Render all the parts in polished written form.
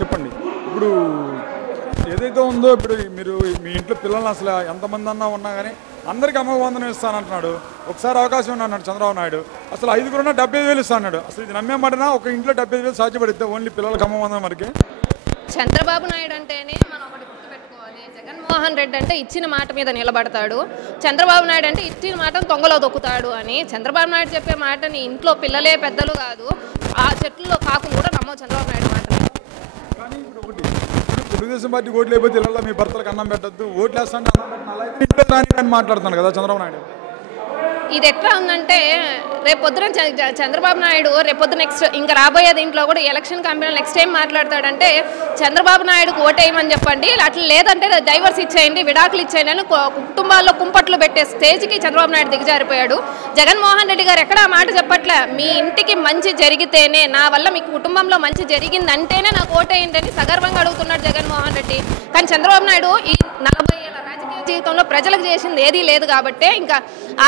చెప్పండి. ఇప్పుడు ఏదైతే ఉందో ఇప్పుడు మీరు మీ ఇంట్లో పిల్లల్ని అసలు ఎంతమంది అన్నా ఉన్నా కానీ అందరికీ అమ్మ వందనం ఇస్తానంటున్నాడు. ఒకసారి అవకాశం ఉన్నాడు చంద్రబాబు నాయుడు. అసలు 5గురున్నా 75,000 ఇస్తాడు. అసలు ఇది నమ్మేమాటనా? ఒక ఇంట్లో 75,000 సాధ్యపడితే ఓన్లీ పిల్లలకి అమ్మ వందనం వరకే. చంద్రబాబు నాయుడు అంటేనే మనం ఒకటి గుర్తుపెట్టుకోవాలి. జగన్మోహన్ రెడ్డి అంటే ఇచ్చిన మాట మీద నిలబడతాడు, చంద్రబాబు నాయుడు అంటే ఇచ్చిన మాటను తొంగలో దొక్కుతాడు అని. చంద్రబాబు నాయుడు చెప్పే మాటని ఇంట్లో పిల్లలే పెద్దలు కాదు, ఆ చెట్లలో కాకులు కూడా నమ్మవు చంద్రబాబు నాయుడు మాట. కానీ ఇప్పుడు ఒకటి, తెలుగుదేశం పార్టీ ఓట్లు అయిపోతే ఇళ్ళలో మీ భర్తలకు అన్నం పెట్టద్దు, ఓట్లు వేస్తాంటే అన్నం పెట్టిన అలా అయితే ఇంట్లో రాని అని మాట్లాడుతున్నాడు కదా చంద్రబాబు నాయుడు. ఇది ఎట్లా ఉందంటే రేపొద్దున చంద్రబాబు నాయుడు రేపొద్దు నెక్స్ట్ ఇంకా రాబోయే దీంట్లో కూడా ఎలక్షన్ క్యాంపెయిన్ నెక్స్ట్ ఏం మాట్లాడతాడంటే చంద్రబాబు నాయుడుకు ఓటేయమని చెప్పండి, అట్లా లేదంటే డైవర్స్ ఇచ్చేయండి, విడాకులు ఇచ్చేయండి అని కుటుంబాల్లో కుంపట్లు పెట్టే స్టేజ్కి చంద్రబాబు నాయుడు దిగజారిపోయాడు. జగన్మోహన్ రెడ్డి గారు ఎక్కడా మాట చెప్పట్లే. మీ ఇంటికి మంచి జరిగితేనే, నా వల్ల మీకు కుటుంబంలో మంచి జరిగిందంటేనే నాకు ఓటేయండి అని సగర్వంగా అడుగుతున్నాడు జగన్మోహన్ రెడ్డి. కానీ చంద్రబాబు నాయుడు ఈ 40 ఏళ్ల రాజకీయ జీవితంలో ప్రజలకు చేసింది ఏదీ లేదు కాబట్టి ఇంకా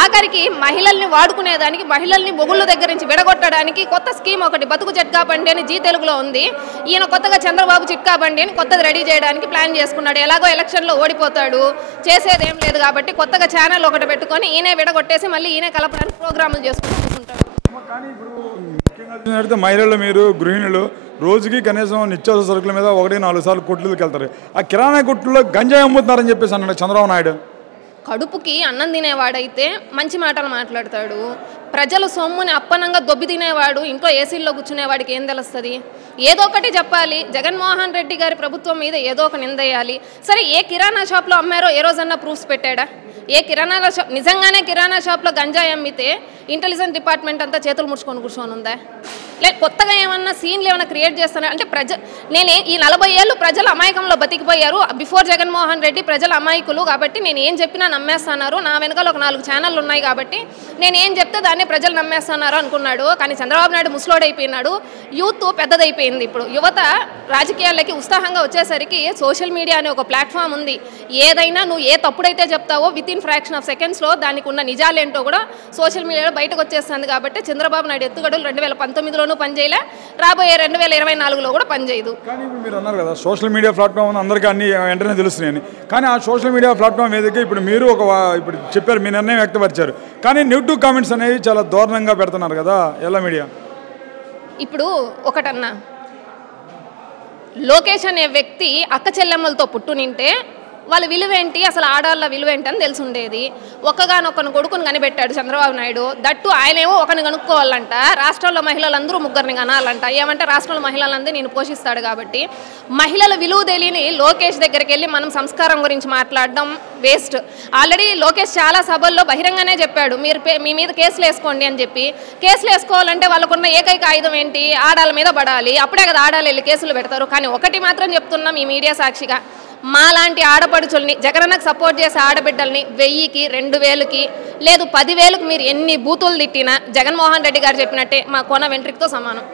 ఆఖరికి మహిళల్ని వాడుకునేదానికి, మహిళల్ని మొగుళ్ళ దగ్గర నుంచి విడగొట్టడానికి కొత్త స్కీమ్ ఒకటి బతుకు చిట్కా బండి అని జీ తెలుగులో ఉంది. ఈయన కొత్తగా చంద్రబాబు చిట్కా బండి అని కొత్తది రెడీ చేయడానికి ప్లాన్ చేసుకున్నాడు. ఎలాగో ఎలక్షన్లో ఓడిపోతాడు, చేసేదేం లేదు కాబట్టి కొత్తగా ఛానల్ ఒకటి పెట్టుకొని ఈయనే విడగొట్టేసి మళ్ళీ ఈయనే కలపడానికి ప్రోగ్రాములు చేసుకుంటుంటారు. కానీ ఇప్పుడు ముఖ్యంగా మహిళలు, మీరు గృహిణులు రోజుకి కనీసం నిత్యావసర సరుకుల మీద 1-4 సార్లు కొట్లకి వెళ్తారు. ఆ కిరాణా కొట్టులో గంజాయి అమ్ముతున్నారని చెప్పేసి అన్నాడు చంద్రబాబు నాయుడు. కడుపుకి అన్నం తినేవాడైతే మంచి మాటలు మాట్లాడతాడు. ప్రజల సొమ్ముని అప్పనంగా దొబ్బి తినేవాడు ఇంట్లో ఏసీల్లో కూర్చునేవాడికి ఏం తెలుస్తుంది? ఏదో ఒకటి చెప్పాలి. జగన్మోహన్ రెడ్డి గారి ప్రభుత్వం మీద ఏదో ఒక నిందేయాలి. సరే, ఏ కిరాణా షాప్లో అమ్మారో ఏ రోజన్నా ప్రూఫ్స్ పెట్టాడా? ఏ కిరాణా షాప్ నిజంగానే కిరాణా షాప్లో గంజాయి అమ్మితే ఇంటెలిజెన్స్ డిపార్ట్మెంట్ అంతా చేతులు ముడుచుకొని కూర్చొని ఉందా? లేక కొత్తగా ఏమన్నా సీన్లు ఏమైనా క్రియేట్ చేస్తానా అంటే నేనే ఈ 40 ఏళ్ళు ప్రజలు అమాయకంలో బతికిపోయారు. బిఫోర్ జగన్మోహన్ రెడ్డి ప్రజలు అమాయకులు కాబట్టి నేను ఏం చెప్పినా నమ్మేస్తున్నారు, నా వెనకాల ఒక 4 ఛానళ్ళు ఉన్నాయి కాబట్టి నేను ఏం చెప్తే దాన్ని ప్రజలు నమ్మేస్తున్నారు అనుకున్నాడు. కానీ చంద్రబాబు నాయుడు ముసలోడైపోయినాడు. యూత్ పెద్దదైపోయింది. ఇప్పుడు యువత రాజకీయాలకి ఉత్సాహంగా వచ్చేసరికి సోషల్ మీడియా అనే ఒక ప్లాట్ఫామ్ ఉంది. ఏదైనా నువ్వు ఏ తప్పుడైతే చెప్తావో వితిన్ ఫ్రాక్షన్ ఆఫ్ సెకండ్స్లో దానికి ఉన్న నిజాలేంటో కూడా సోషల్ మీడియాలో బయటకు వచ్చేస్తుంది. కాబట్టి చంద్రబాబు నాయుడు ఎత్తుగడలు 2019లోనూ పనిచేయలే, రాబోయే 2024లో కూడా పనిచేయదు. కానీ ఇప్పుడు మీరు అన్నారు కదా సోషల్ మీడియా ప్లాట్ఫామ్ అందరికీ అన్ని వెంటనే తెలుస్తున్నాయని. కానీ ఆ సోషల్ మీడియా ప్లాట్ఫామ్ ఏదైతే ఇప్పుడు మీరు ఇప్పుడు చెప్పారు, మీ నిర్ణయం వ్యక్తపరిచారు. కానీ నెగిటివ్ కామెంట్స్ అనేవి చాలా దారుణంగా పెడుతున్నారు కదా ఎలా మీడియా. ఇప్పుడు ఒకటన్నా, లోకేష్ అనే వ్యక్తి అక్క చెల్లెమ్మలతో పుట్టునింటే వాళ్ళ విలువేంటి, అసలు ఆడాళ్ళ విలువేంటి అని తెలిసి ఉండేది. ఒక్కగానొక్కను కొడుకుని కనిపెట్టాడు చంద్రబాబు నాయుడు. దట్టు ఆయనేమో ఒకరిని కనుక్కోవాలంట, రాష్ట్రంలో మహిళలందరూ 3 కనాలంట. ఏమంటే రాష్ట్రంలో మహిళలందరూ నేను పోషిస్తాడు కాబట్టి మహిళల విలువ తెలియని లోకేష్ దగ్గరికి వెళ్ళి మనం సంస్కారం గురించి మాట్లాడడం వేస్ట్. ఆల్రెడీ లోకేష్ చాలా సభల్లో బహిరంగానే చెప్పాడు, మీ మీద కేసులు వేసుకోండి అని చెప్పి. కేసులు వేసుకోవాలంటే వాళ్ళకున్న ఏకైక ఆయుధం ఏంటి? ఆడాళ్ళ మీద పడాలి. అప్పుడే కదా ఆడాళ్ళు వెళ్ళి కేసులు పెడతారు. కానీ ఒకటి మాత్రం చెప్తున్నాం ఈ మీడియా సాక్షిగా, మాలాంటి ఆడపడుచుల్ని, జగనన్నకు సపోర్ట్ చేసే ఆడబిడ్డల్ని 1000కి 2000కి లేదు 10,000కి మీరు ఎన్ని బూతులు తిట్టినా జగన్మోహన్ రెడ్డి గారు చెప్పినట్టే మా కొన వెంట్రుకతో సమానం.